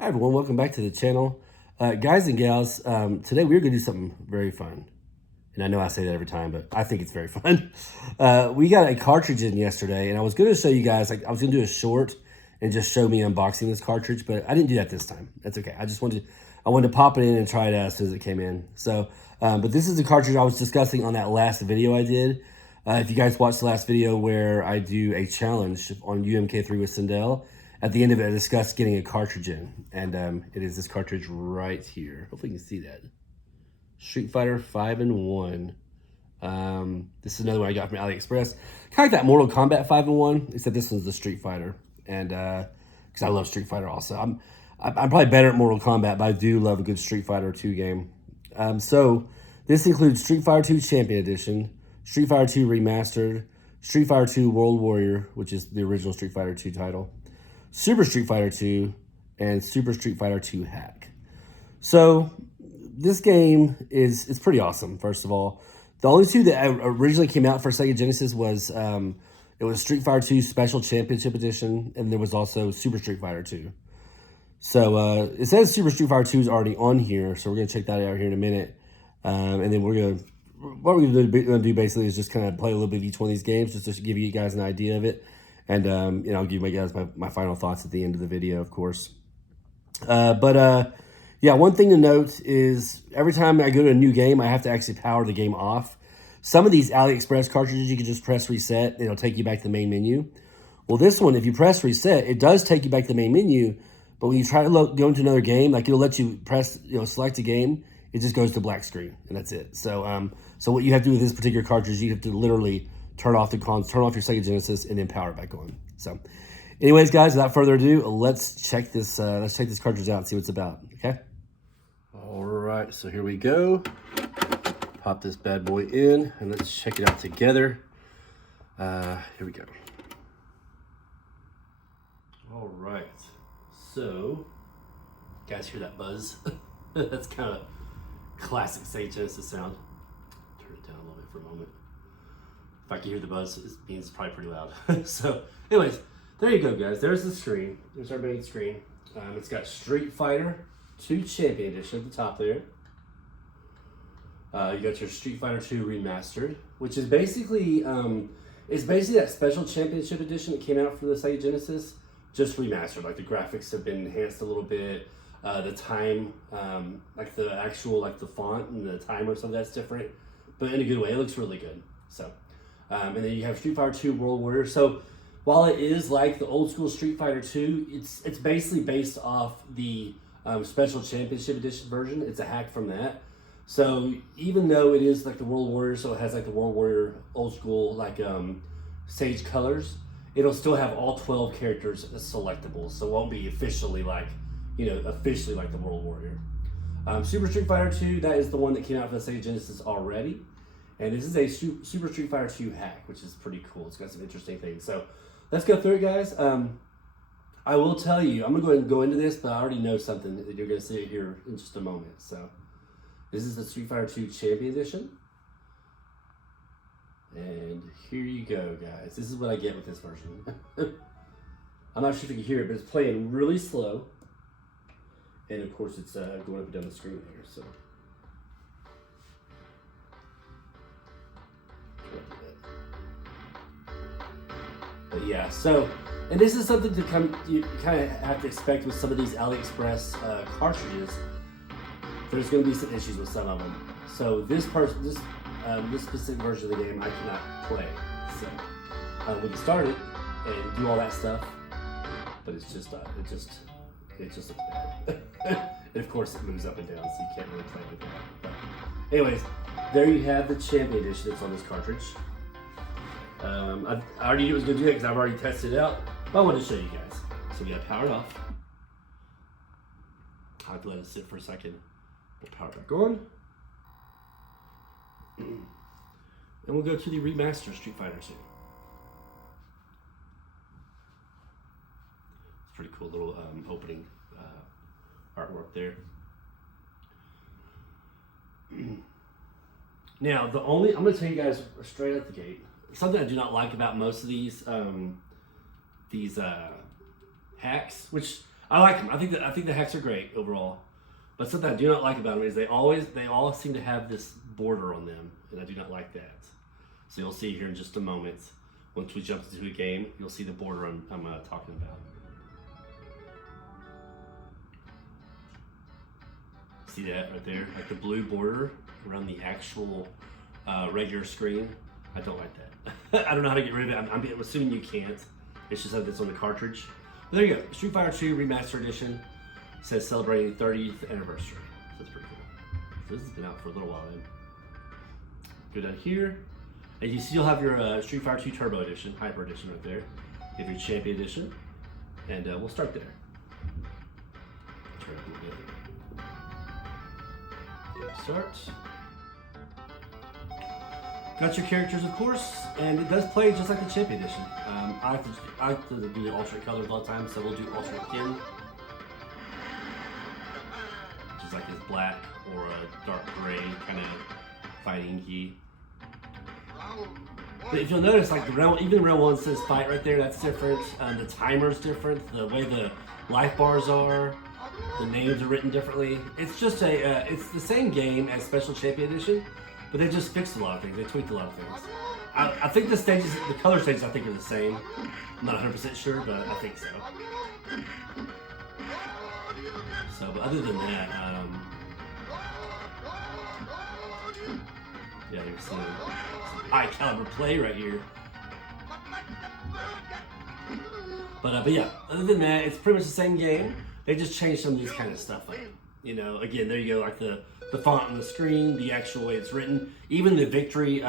Hi everyone, welcome back to the channel. Guys and gals, today we're going to do something very fun. And I know I say that every time, but I think it's very fun. We got a cartridge in yesterday, and I was going to show you guys, I was going to do a short and just show me unboxing this cartridge, but I didn't do that this time. That's okay. I wanted to pop it in and try it out as soon as it came in. So, but this is the cartridge I was discussing on that last video I did. If you guys watched the last video where I do a challenge on UMK3 with Sindel, at the end of it, I discussed getting a cartridge in, and it is this cartridge right here. Hopefully you can see that. Street Fighter 5 in 1. This is another one I got from AliExpress. Kind of like that Mortal Kombat 5 in 1, except this one's the Street Fighter, and because I love Street Fighter also. I'm probably better at Mortal Kombat, but I do love a good Street Fighter 2 game. So this includes Street Fighter 2 Champion Edition, Street Fighter 2 Remastered, Street Fighter 2 World Warrior, which is the original Street Fighter 2 title, Super Street Fighter 2, and Super Street Fighter 2 Hack. So this game is pretty awesome, first of all. The only two that originally came out for Sega Genesis was it was Street Fighter 2 Special Championship Edition, and there was also Super Street Fighter 2. So it says Super Street Fighter 2 is already on here, so we're going to check that out here in a minute. And then what we're going to do basically is just kind of play a little bit of each one of these games, just to give you guys an idea of it. And, I'll give you guys my final thoughts at the end of the video, of course. Yeah, one thing to note is every time I go to a new game, I have to actually power the game off. Some of these AliExpress cartridges, you can just press reset, and it'll take you back to the main menu. Well, this one, if you press reset, it does take you back to the main menu, but when you try to go into another game, like it'll let you press, select a game, it just goes to black screen, and that's it. So, so what you have to do with this particular cartridge, you have to literally turn off your Sega Genesis, and then power it back on. So, anyways, guys, without further ado, let's check this cartridge out and see what it's about. Okay. All right, so here we go. Pop this bad boy in, and let's check it out together. Here we go. All right, so you guys hear that buzz? That's kind of classic Sega Genesis sound. Turn it down a little bit for a moment. If I can hear the buzz, it means it's probably pretty loud. So, anyways, there you go, guys. There's the screen. There's our main screen. It's got Street Fighter 2 Champion Edition at the top there. You got your Street Fighter 2 Remastered, which is basically that special championship edition that came out for the Sega Genesis, just remastered. Like the graphics have been enhanced a little bit. The time, like the font and the timer, some of that's different, but in a good way. It looks really good. So, and then you have Street Fighter 2 World Warrior. So, while it is like the old school Street Fighter 2, it's basically based off the Special Championship Edition version. It's a hack from that. So even though it is like the World Warrior, so it has like the World Warrior old school like sage colors, it'll still have all 12 characters selectable. So it won't be officially like the World Warrior. Super Street Fighter 2, that is the one that came out for the Sega Genesis already. And this is a Super Street Fighter 2 hack, which is pretty cool. It's got some interesting things. So let's go through it, guys. I will tell you, I'm going to go ahead and go into this, but I already know something that you're going to see it here in just a moment. So this is the Street Fighter 2 Champion Edition. And here you go, guys. This is what I get with this version. I'm not sure if you can hear it, but it's playing really slow. And of course, it's going up and down the screen here. So. But yeah, so, and this is something you kind of have to expect with some of these AliExpress cartridges. There's going to be some issues with some of them. So this specific version of the game I cannot play. So we can start it and do all that stuff, but it's just looks bad. And of course it moves up and down, so you can't really play with that. But anyways, there you have the Champion Edition that's on this cartridge. I already knew it was going to do that because I've already tested it out, but I wanted to show you guys. So we got powered off. I'll have to let it sit for a second. We'll power back on. And we'll go to the Remastered Street Fighter 2. It's pretty cool little opening artwork there. Now, I'm going to tell you guys straight out the gate, something I do not like about most of these hacks, which I like them. I think the hacks are great overall. But something I do not like about them is they all seem to have this border on them, and I do not like that. So you'll see here in just a moment, once we jump into a game, you'll see the border I'm talking about. See that right there? Like the blue border around the actual regular screen. I don't like that. I don't know how to get rid of it. I'm assuming you can't. It's just that it's on the cartridge. But there you go. Street Fighter 2 Remastered Edition. It says celebrating 30th anniversary. So that's pretty cool. So this has been out for a little while then. Go down here. And you still have your Street Fighter 2 Turbo Edition, Hyper Edition right there. You have your Champion Edition. And we'll start there. Turn it a little bit. Start. Got your characters, of course, and it does play just like the Champion Edition. I have to do the alternate colors all the time, so we'll do alternate skin, which is like his black or a dark gray kind of fighting key. But if you'll notice, like even round one says fight right there, that's different. The timer's different. The way the life bars are, the names are written differently. It's just it's the same game as Special Champion Edition. But they just fixed a lot of things. They tweaked a lot of things. I think the color stages, I think are the same. I'm not 100% sure, but I think so. But other than that, yeah, there's some high caliber play right here. But yeah, other than that, it's pretty much the same game. They just changed some of these kind of stuff up. You know, again, there you go, like the font on the screen, the actual way it's written, even the victory,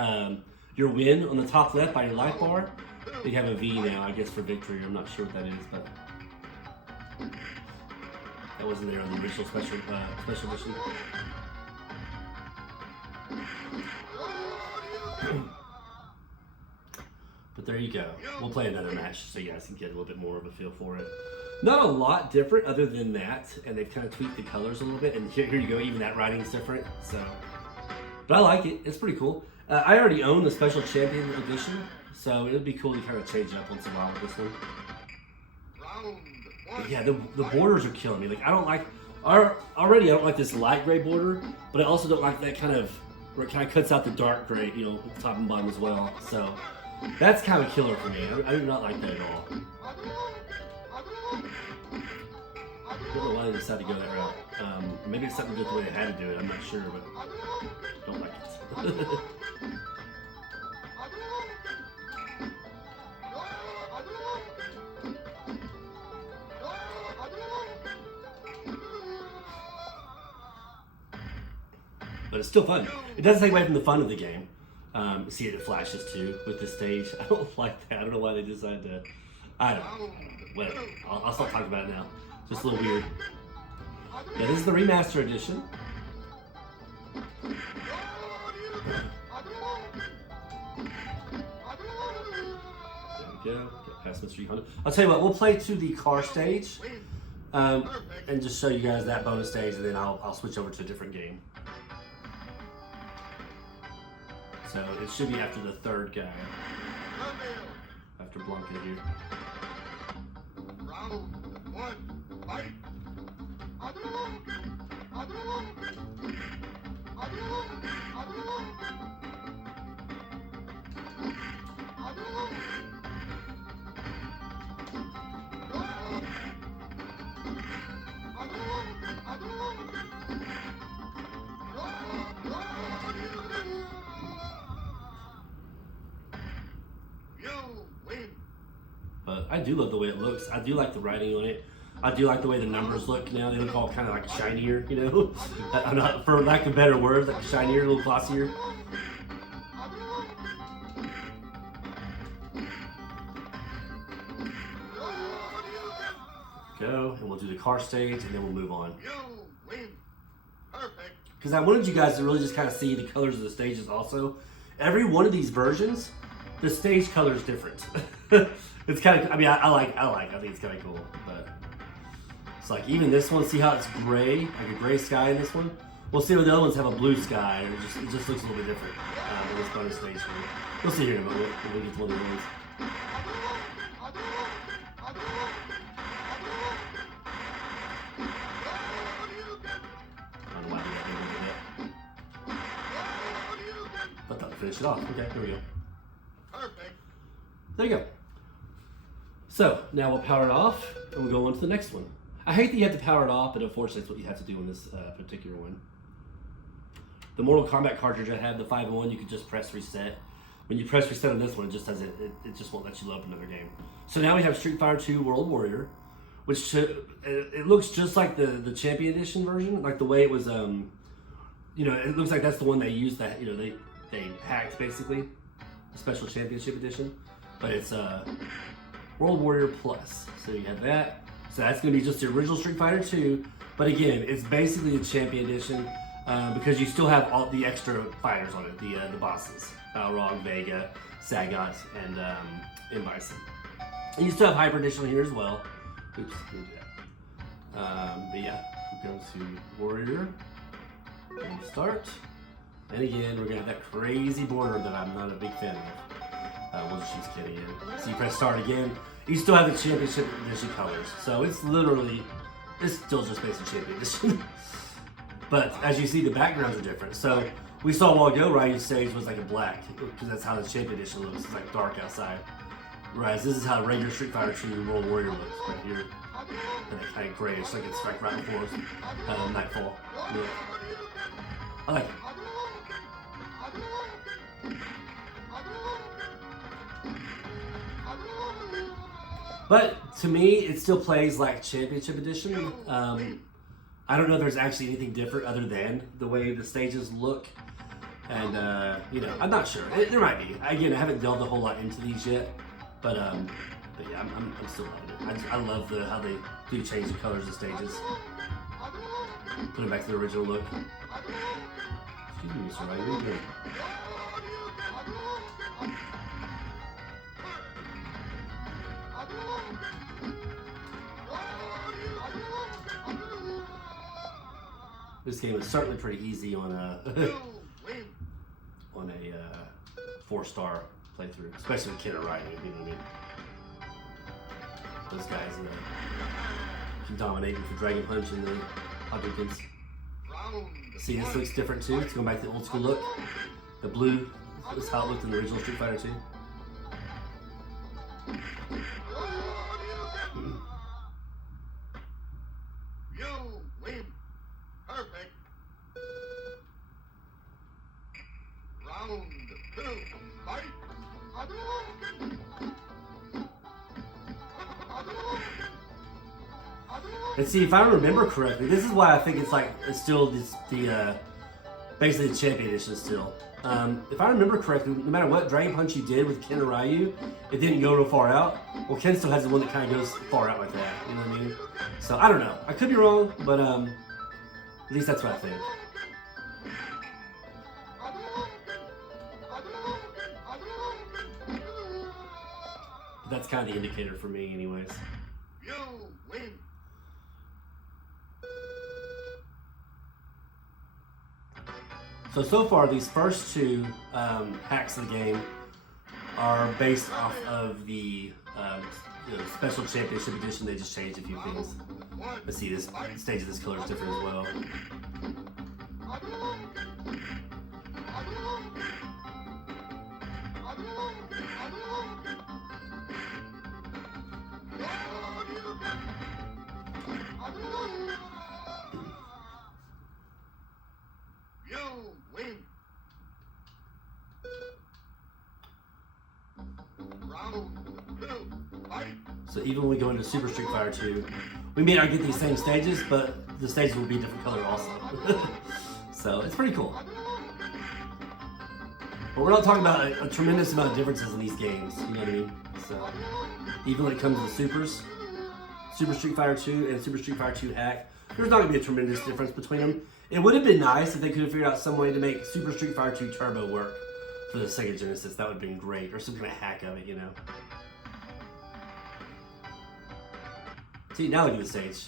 your win on the top left by your life bar. They have a V now, I guess, for victory. I'm not sure what that is, but that wasn't there on the original special edition. But there you go. We'll play another match so you guys can get a little bit more of a feel for it. Not a lot different other than that, and they've kind of tweaked the colors a little bit, and here you go, even that writing's different, so. But I like it, it's pretty cool. I already own the Special Champion Edition, so it would be cool to kind of change it up once in a while with this one. But yeah, the borders are killing me. Like, I don't like, already I don't like this light gray border, but I also don't like that kind of, where it kind of cuts out the dark gray, you know, at the top and bottom as well, so. That's kind of a killer for me. I do not like that at all. I don't know why they decided to go that route. Maybe it's something to do with the way they had to do it. I'm not sure, but I don't like it. But it's still fun. It doesn't take away from the fun of the game. See it flashes too with this stage. I don't like that. I don't know why they decided to. I don't know. Whatever. I'll stop talking about it now. Just a little weird. Yeah, this is the Remastered Edition. There we go. Get past Mr. Honda. I'll tell you what. We'll play to the car stage, and just show you guys that bonus stage, and then I'll switch over to a different game. So it should be after the third guy. After Blanka here. Round one, fight! But I do love the way it looks. I do like the writing on it. I do like the way the numbers look now. They look all kind of like shinier, you know? I'm not, for lack of better words, like shinier, a little glossier. Go, and we'll do the car stage, and then we'll move on. Because I wanted you guys to really just kind of see the colors of the stages also. Every one of these versions, the stage color is different. It's kind of, I mean, I think it's kind of cool, but it's like even this one, see how it's gray, like a gray sky in this one? We'll see what the other ones have a blue sky, or it just looks a little bit different in this bonus stage. We'll see here in a moment when we get to one of the ones. finish it off. Okay, here we go. Perfect. There you go. So now we'll power it off and we'll go on to the next one. I hate that you have to power it off, but unfortunately, it's what you have to do in this particular one. The Mortal Kombat cartridge I had, the 5-in-1, you could just press reset. When you press reset on this one, it just doesn't. It just won't let you load up another game. So now we have Street Fighter 2 World Warrior, which it looks just like the Champion Edition version, like the way it was. You know, it looks like that's the one they used. That they hacked basically, the Special Championship Edition, but it's World Warrior Plus. So you have that. So that's going to be just the original Street Fighter 2, but again, it's basically the Champion Edition because you still have all the extra fighters on it, the bosses. Balrog, Vega, Sagat, and Bison. And you still have Hyper Edition here as well. Oops, didn't do that. But yeah, we'll go to Warrior. And start. And again, we're going to have that crazy border that I'm not a big fan of. We'll just use Kid again. So you press start again. You still have the Championship Edition colors. So it's still just basic Champion Edition. But as you see, the backgrounds are different. So we saw a while ago Ryu's stage was like a black, because that's how the Champion Edition looks. It's like dark outside. Whereas this is how regular Street Fighter 2 World Warrior looks right here. And that kind of grayish, like it's right before Nightfall. Yeah. I like it. But to me, it still plays like Championship Edition. I don't know if there's actually anything different other than the way the stages look. And, I'm not sure. There might be. Again, I haven't delved a whole lot into these yet. But yeah, I'm still loving it. I love how they do change the colors of stages. Put it back to the original look. Excuse me, Mr. Wright, what are you doing? This game is certainly pretty easy on a 4-star playthrough, especially with Kid and Ryu, you know what I mean? Those guys can dominate with the Dragon Punch and the Hadoukens. See, this looks different too. It's going back to the old school look. The blue is how it looked in the original Street Fighter 2. Perfect. Round 2, fight. And see, if I remember correctly, this is why I think it's still basically the Champion Edition still. If I remember correctly, no matter what Dragon Punch you did with Ken and Ryu, it didn't go real far out. Well, Ken still has the one that kind of goes far out like that. You know what I mean? So I don't know. I could be wrong, but at least that's what I think. That's kind of the indicator for me, anyways. You win. So far, these first two hacks of the game are based off of the Special Championship Edition. They just changed a few things. Let's see, this stage of this color is different as well. So even when we go into Super Street Fighter 2, we may not get these same stages, but the stages will be a different color also. So it's pretty cool. But we're not talking about a tremendous amount of differences in these games, you know what I mean? So even when it comes to Supers, Super Street Fighter 2 and Super Street Fighter 2 Hack, there's not going to be a tremendous difference between them. It would have been nice if they could have figured out some way to make Super Street Fighter 2 Turbo work for the Sega Genesis. That would have been great, or some kind of hack of it, you know? See, now look at the stage.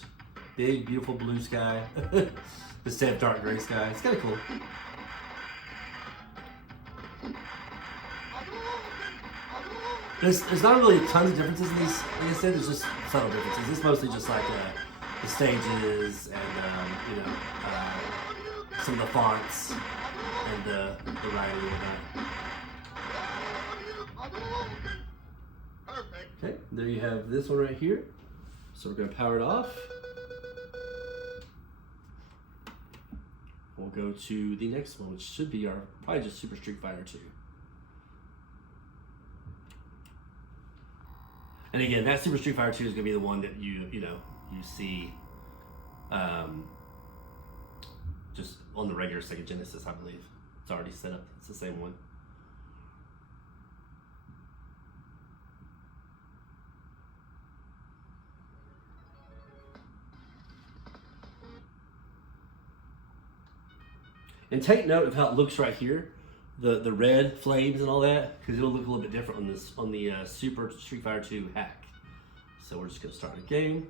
Big, beautiful blue sky instead of dark gray sky. It's kind of cool. There's not really tons of differences in these. Like I said, there's just subtle differences. It's mostly just like the stages and some of the fonts and the writing and that. Perfect. Okay, there you have this one right here. So we're going to power it off. We'll go to the next one, which should be our probably just Super Street Fighter 2. And again, that Super Street Fighter 2 is going to be the one that you see just on the regular Sega Genesis, I believe. It's already set up. It's the same one. And take note of how it looks right here, the red flames and all that, because it'll look a little bit different on the Super Street Fighter 2 hack. So we're just gonna start a game.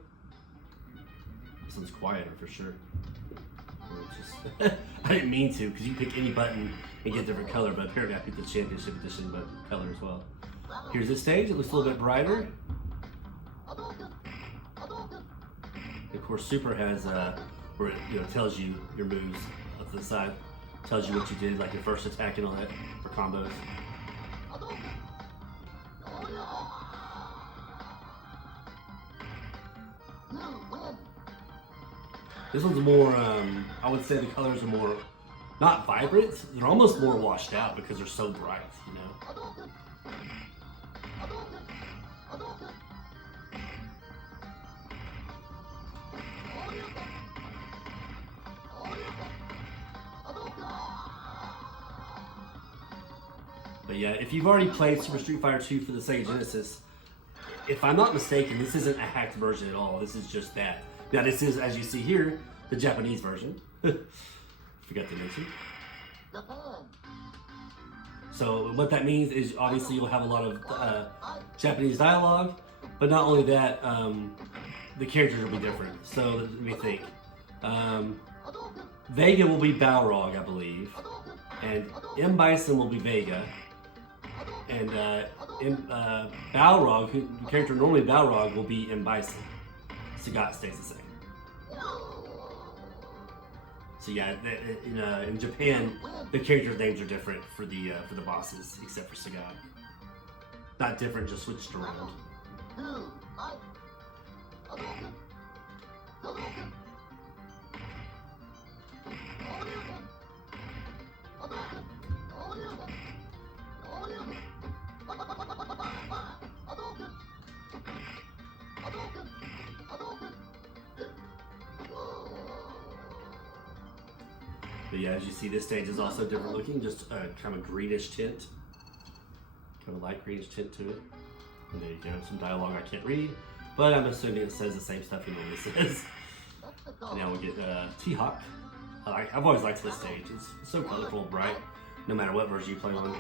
This one's quieter for sure. I didn't mean to, because you pick any button and get a different color, but apparently I picked the Championship Edition color as well. Here's the stage. It looks a little bit brighter. Of course, Super has where it tells you your moves up to the side. Tells you what you did, like your first attack and all that for combos. This one's more, I would say the colors are more, not vibrant, they're almost more washed out because they're so bright, you know? But yeah, if you've already played Super Street Fighter 2 for the Sega Genesis, if I'm not mistaken, this isn't a hacked version at all. This is just that. Now this is, as you see here, the Japanese version. Forgot to mention. So what that means is obviously you'll have a lot of Japanese dialogue, but not only that, the characters will be different. So let me think. Vega will be Balrog, I believe, and M. Bison will be Vega. And Balrog, the character normally Balrog, will be M. Bison. Sagat stays the same. So yeah, in Japan, the characters' names are different for the bosses, except for Sagat. Not different, just switched around. But yeah, as you see, this stage is also different looking, just kind of a greenish tint. Kind of a light greenish tint to it. And there you go, some dialogue I can't read, but I'm assuming it says the same stuff it normally says. And now we'll get T-Hawk. I've always liked this stage. It's so colorful and bright, no matter what version you play on.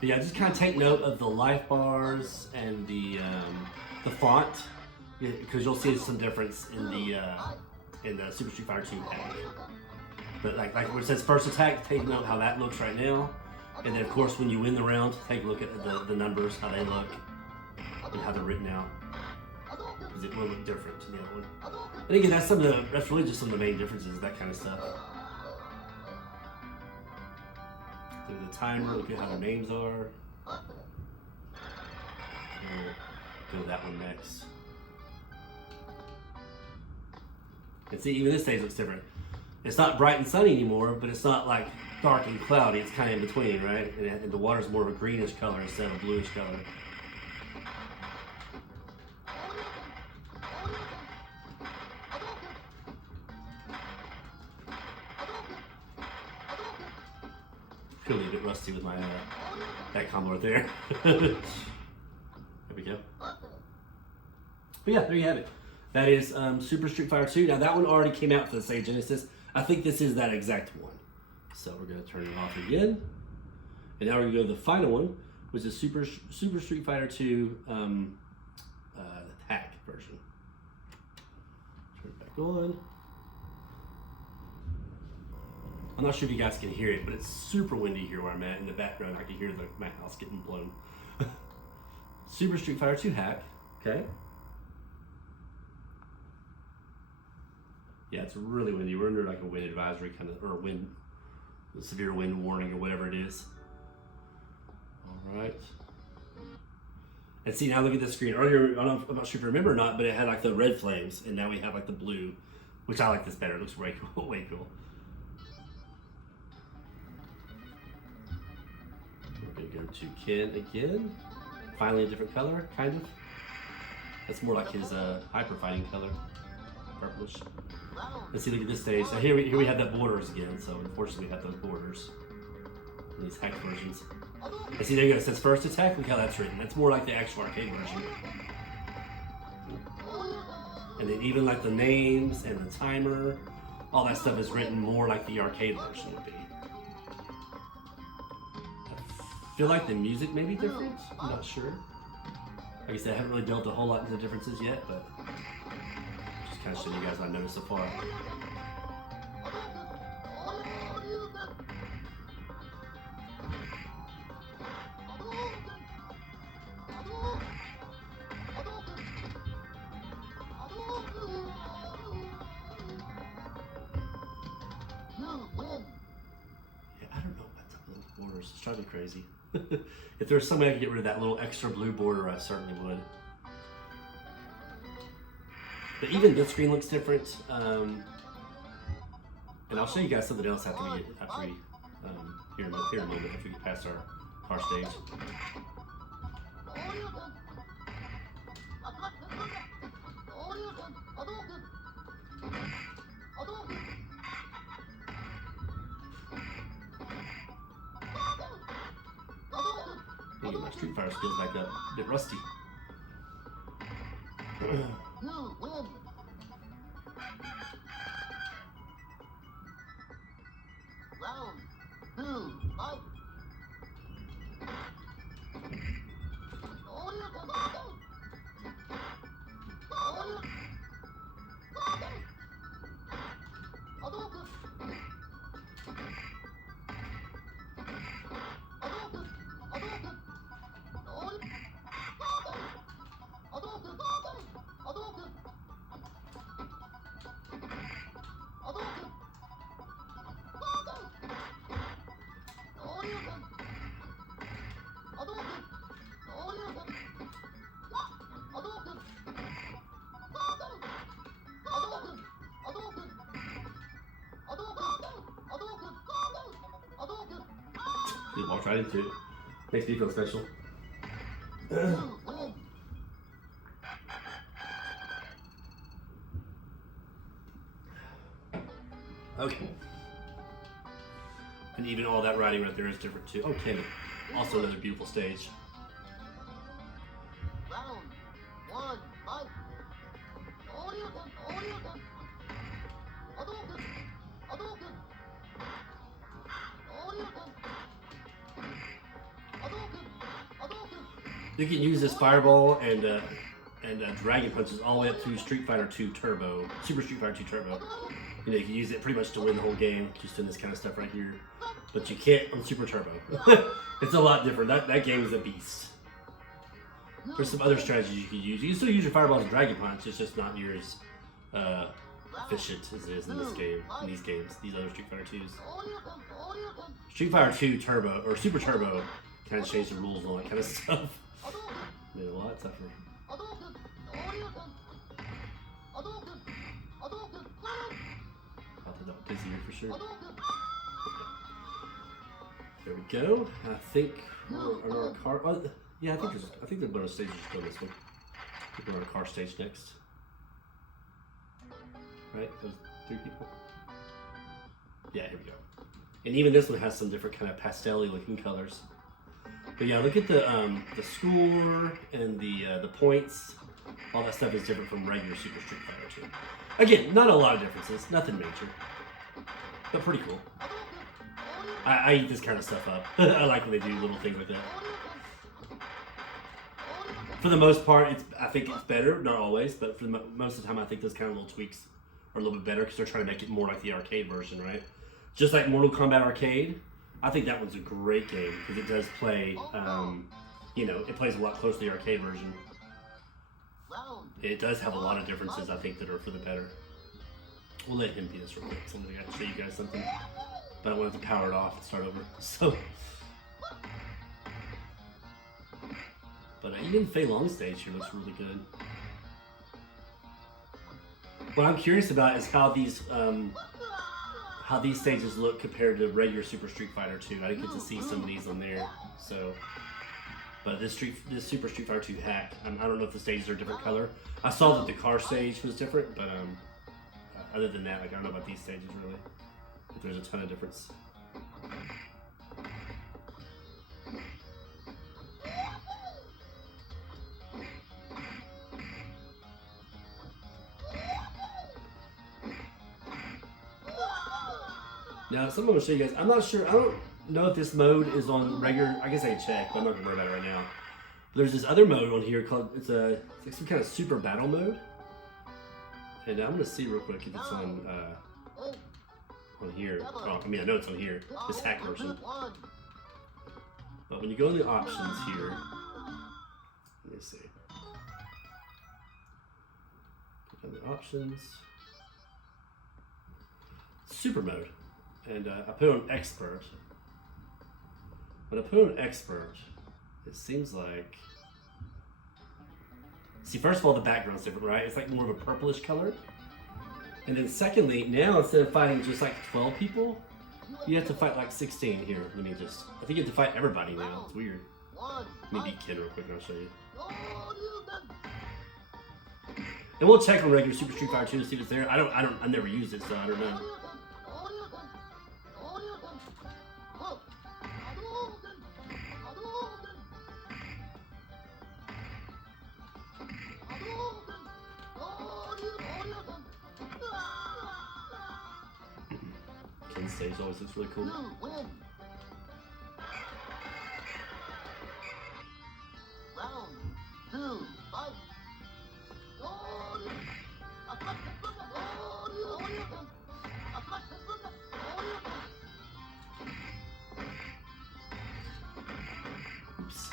But yeah, just kind of take note of the life bars and the font, because you'll see some difference in the Super Street Fighter 2 hack. But like where it says first attack, take note how that looks right now, and then of course when you win the round, take a look at the numbers, how they look, and how they're written out, because it will look different to the other one. And again, that's really just some of the main differences, that kind of stuff. The timer, look at how their names are. We'll go that one next. And see, even this stage looks different. It's not bright and sunny anymore, but it's not like dark and cloudy. It's kind of in between, right? And the water's more of a greenish color instead of a bluish color. Feeling a bit rusty with my that combo right there. There we go. But yeah, there you have it. That is Super Street Fighter 2. Now that one already came out for the Sega Genesis. I think this is that exact one. So we're going to turn it off again. And now we're going to go to the final one, which is Super Street Fighter 2 hack version. Go on. I'm not sure if you guys can hear it, but it's super windy here where I'm at. In the background, I can hear my house getting blown. Super Street Fighter 2 hack. Okay. Yeah, it's really windy. We're under like a wind advisory kind of, or severe wind warning or whatever it is. All right. And see, now look at this screen. Earlier, I'm not sure if you remember or not, but it had like the red flames, and now we have like the blue, which I like this better. It looks way cool. Way cool. We're gonna go to Ken again. Finally, a different color, kind of. That's more like his hyper fighting color, purplish. Let's see. Look at this stage. So here we have that borders again. So unfortunately, we have those borders in these hack versions. And see, there you go. It says first attack. Look how that's written. That's more like the actual arcade version. And then even like the names and the timer, all that stuff is written more like the arcade version would be. I feel like the music may be different. I'm not sure. Like I said, I haven't really delved a whole lot into the differences yet, but just kind of showing you guys what I noticed so far. It's trying to be crazy. If there was some way I could get rid of that little extra blue border, I certainly would. But even this screen looks different. And I'll show you guys something else after we here in a moment, after we get past our car stage. Let me get my Street Fighter skills back up. A bit rusty. Round 2, fight. It walks right into it. Makes me feel special. Okay. And even all that writing right there is different too. Oh, Cammy. Also another beautiful stage. Round 1, fight. You can use this fireball and dragon punches all the way up to Street Fighter 2 Turbo, Super Street Fighter 2 Turbo. You know, you can use it pretty much to win the whole game, just doing this kind of stuff right here. But you can't on Super Turbo. It's a lot different. That game is a beast. There's some other strategies you can use. You can still use your fireballs and dragon punch. It's just not near as efficient as it is in this game, in these games, these other Street Fighter 2s. Street Fighter 2 Turbo or Super Turbo kind of changed the rules and all that kind of stuff. Made it a lot tougher. I thought that was easier for sure. There we go. I think we're on our car. Oh, yeah, I think the bonus stage is still this one. I think we're on our car stage next. Right? Those 3 people. Yeah, here we go. And even this one has some different kind of pastel-y looking colors. But yeah, look at the score and the points. All that stuff is different from regular Super Street Fighter 2. Again, not a lot of differences, nothing major, but pretty cool. I eat this kind of stuff up. I like when they do little things like that. For the most part, I think it's better. Not always, but for most of the time, I think those kind of little tweaks are a little bit better because they're trying to make it more like the arcade version, right? Just like Mortal Kombat Arcade, I think that one's a great game because it does play, you know, it plays a lot closer to the arcade version. It does have a lot of differences, I think, that are for the better. We'll let him be this real quick. So I got to show you guys something, but I wanted to power it off and start over. So, but even Fei Long stage here looks really good. What I'm curious about is how these stages look compared to regular Super Street Fighter 2. I didn't get to see some of these on there, so. But this Super Street Fighter 2 hack, I don't know if the stages are a different color. I saw that the car stage was different, but other than that, like, I don't know about these stages really. If there's a ton of difference. Now, something I'm going to show you guys. I'm not sure. I don't know if this mode is on regular. I guess I can check, but I'm not going to worry about it right now. There's this other mode on here called, it's like some kind of super battle mode. And I'm going to see real quick if it's on here. Oh, I mean, I know it's on here. This hack version. But when you go in the options here, let me see. Click on the options. Super mode. And I put it on expert. When I put it on expert, it seems like, see, first of all, the background's different, right? It's like more of a purplish color. And then secondly, now instead of fighting just like 12 people, you have to fight like 16 here. Let me just, I think you have to fight everybody now. It's weird. Let me beat Ken real quick and I'll show you. And we'll check on regular Super Street Fighter 2 to see if it's there. I've never used it, so I don't know. Ken's stage always looks really cool. Round 2, fight. Oops.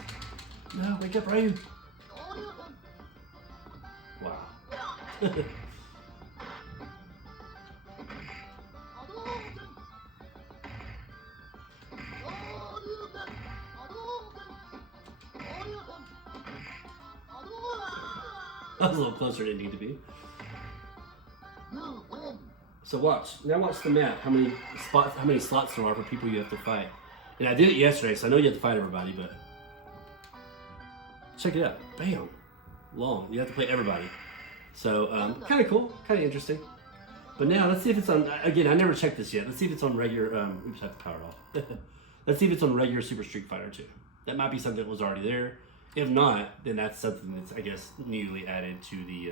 No, wake up, Ryu. Wow. I was a little closer than it needed to be. So watch. Now watch the map. How many slots there are for people you have to fight. And I did it yesterday, so I know you have to fight everybody, but check it out. Bam. Long. You have to play everybody. So kind of cool, kind of interesting. But now let's see if it's on. Again, I never checked this yet. Let's see if it's on regular. Oops, I have to power it off. Let's see if it's on regular Super Street Fighter 2. That might be something that was already there. If not, then that's something that's, I guess, newly added to the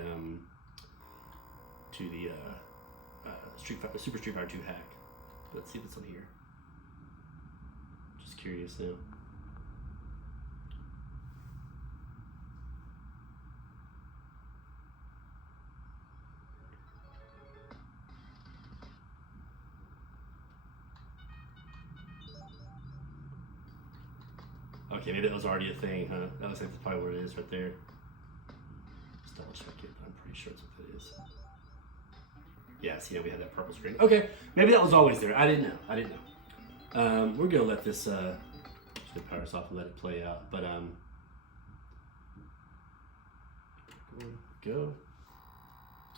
Super Street Fighter 2 hack. But let's see if it's on here. Just curious now. Okay, maybe that was already a thing, huh? That looks like that's probably what it is right there. Just double check it, but I'm pretty sure it's what that is. Yeah, see, now we had that purple screen. Okay, maybe that was always there. I didn't know. We're gonna let this, just power this off and let it play out. But, go.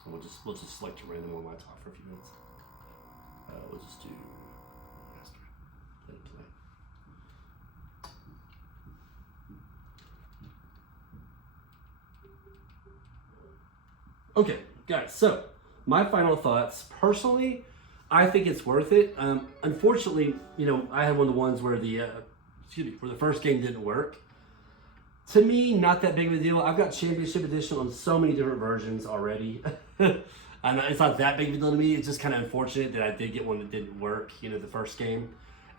We'll just select a random one while I talk for a few minutes. We'll just do master. Let it play. Okay, guys, so my final thoughts. Personally, I think it's worth it. Unfortunately, you know, I had one of the ones where the first game didn't work. To me, not that big of a deal. I've got Championship Edition on so many different versions already. And it's not that big of a deal to me. It's just kind of unfortunate that I did get one that didn't work, you know, the first game.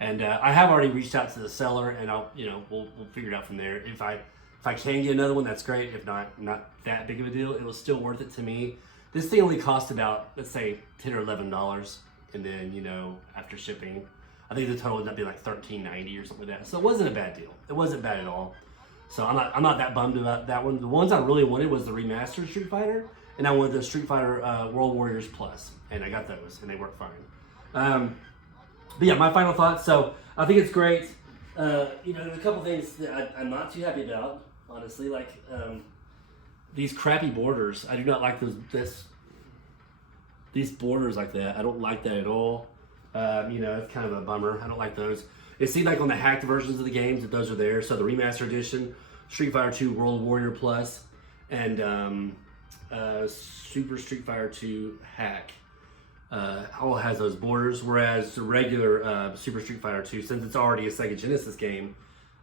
And I have already reached out to the seller, and we'll figure it out from there. If I can get another one, that's great. If not that big of a deal. It was still worth it to me This thing only cost about, let's say, $10 or $11, and then, you know, after shipping, I think the total ended up being like $13.90 or something like that. So it wasn't a bad deal. It wasn't bad at all. So I'm not that bummed about that one. The ones I really wanted was the remastered Street Fighter, and I wanted the Street Fighter World Warriors Plus, and I got those, and they work fine. But yeah, my final thoughts. So I think it's great. You know, there's a couple things that I'm not too happy about, honestly. Like these crappy borders. I do not like these borders like that. I don't like that at all. You know, it's kind of a bummer. I don't like those. It seemed like on the hacked versions of the games that those are there. So the remaster edition, Street Fighter 2 World Warrior Plus, and Super Street Fighter 2 Hack all has those borders. Whereas the regular Super Street Fighter 2, since it's already a Sega Genesis game,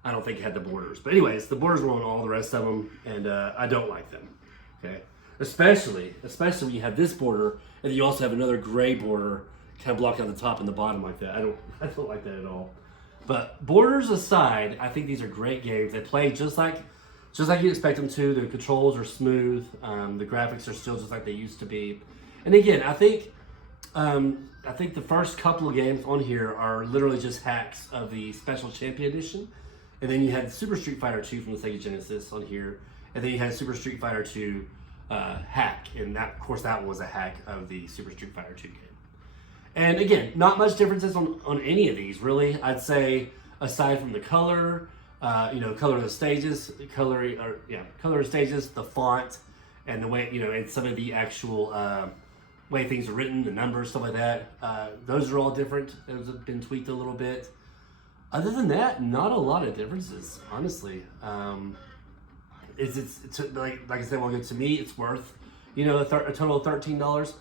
I don't think it had the borders. But anyways, the borders were on all the rest of them, and I don't like them. Okay, especially when you have this border, and then you also have another gray border kind of blocking out the top and the bottom like that. I don't like that at all. But borders aside, I think these are great games. They play just like you expect them to. The controls are smooth. The graphics are still just like they used to be. And again, I think the first couple of games on here are literally just hacks of the Special Champion Edition. And then you had Super Street Fighter 2 from the Sega Genesis on here. And then you had Super Street Fighter 2 Hack. And that, of course, that one was a hack of the Super Street Fighter 2 game. And again, not much differences on any of these, really. I'd say, aside from the color, you know, color of the stages, color of the stages, the font, and the way, you know, and some of the actual way things are written, the numbers, stuff like that. Those are all different. Those have been tweaked a little bit. Other than that, not a lot of differences, honestly. It's like I said, well, to me, it's worth, you know, a total of $13.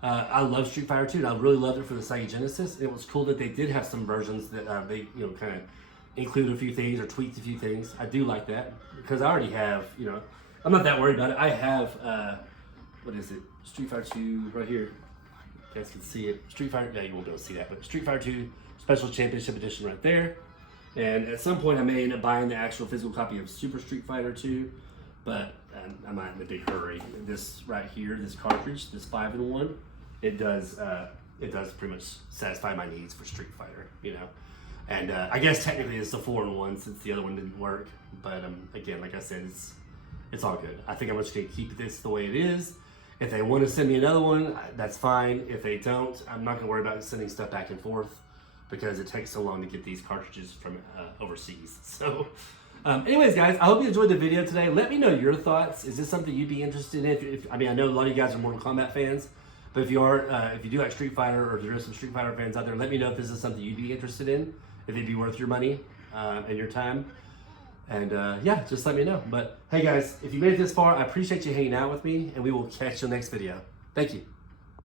I love Street Fighter 2, and I really loved it for the Sega Genesis. It was cool that they did have some versions that they, you know, kind of included a few things or tweaked a few things. I do like that because I already have, you know, I'm not that worried about it. I have, what is it? Street Fighter 2 right here. You guys can see it. Street Fighter, yeah, you won't be able to see that, but Street Fighter 2 Special Championship Edition right there. And at some point, I may end up buying the actual physical copy of Super Street Fighter 2, but I'm not in a big hurry. This right here, this cartridge, this 5-in-1, it does pretty much satisfy my needs for Street Fighter, you know. And I guess technically it's the 4-in-1 since the other one didn't work. But again, like I said, it's all good. I think I'm just gonna keep this the way it is. If they want to send me another one, that's fine. If they don't, I'm not gonna worry about sending stuff back and forth because it takes so long to get these cartridges from overseas. So anyways, guys, I hope you enjoyed the video today. Let me know your thoughts. Is this something you'd be interested in? I mean, I know a lot of you guys are Mortal Kombat fans, but if you are, if you do like Street Fighter, or if there is some Street Fighter fans out there, let me know if this is something you'd be interested in, if it'd be worth your money and your time. And yeah, just let me know. But hey guys, if you made it this far, I appreciate you hanging out with me, and we will catch you in the next video. Thank you.